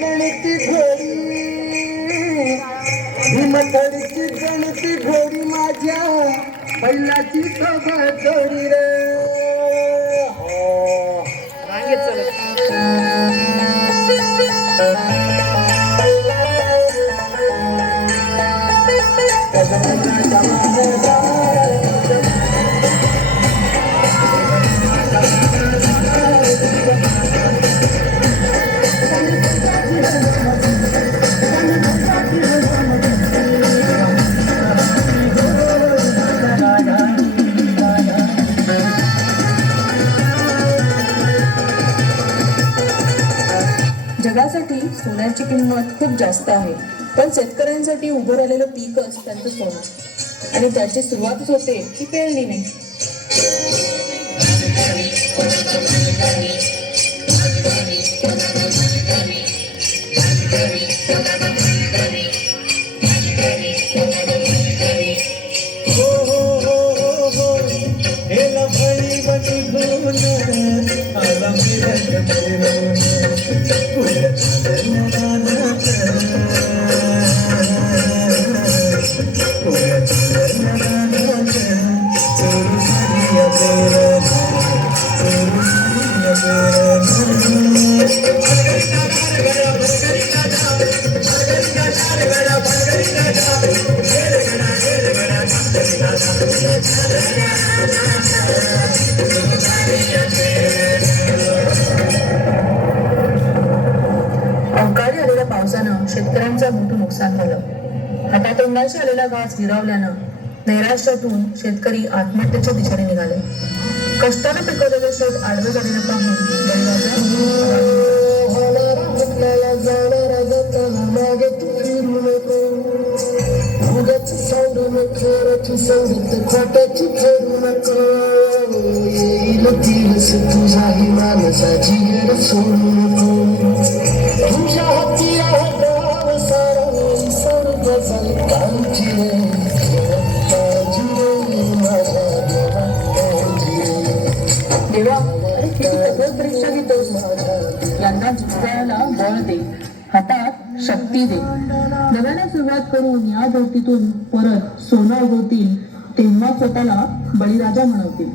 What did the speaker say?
गणती घोडी हिमथडीची गणती घोडी माझ्या बैलाची सोबत जोडी रे रांगेत चलत जगासाठी सोन्याची किंमत खूप जास्त आहे, पण शेतकऱ्यांसाठी उभं राहिलेलं पीकच त्यांचं सोनं आणि त्याची सुरुवातच होते ती पेरणीने. अवकाळी आलेल्या पावसानं शेतकऱ्यांचं मोठं नुकसान झालं. हातातोंडाशी आलेला घास गिरावल्यानं नैराश्यातून शेतकरी आत्महत्येच्या दिशेने निघाले. कष्टानं पिकवलेले शेत आडवे झालेलं पाहून तुझाही माणसाची सोडू नको तुझ्या हाती देवा, अरे किती कठोर परीक्षा घेतोस. यांना जिंकायला बळ दे, हातात शक्ती दे. नव्याने सुरुवात करून या भोवतीतून परत सोनं उगवतील तेव्हा स्वतःला बळीराजा म्हणवतील.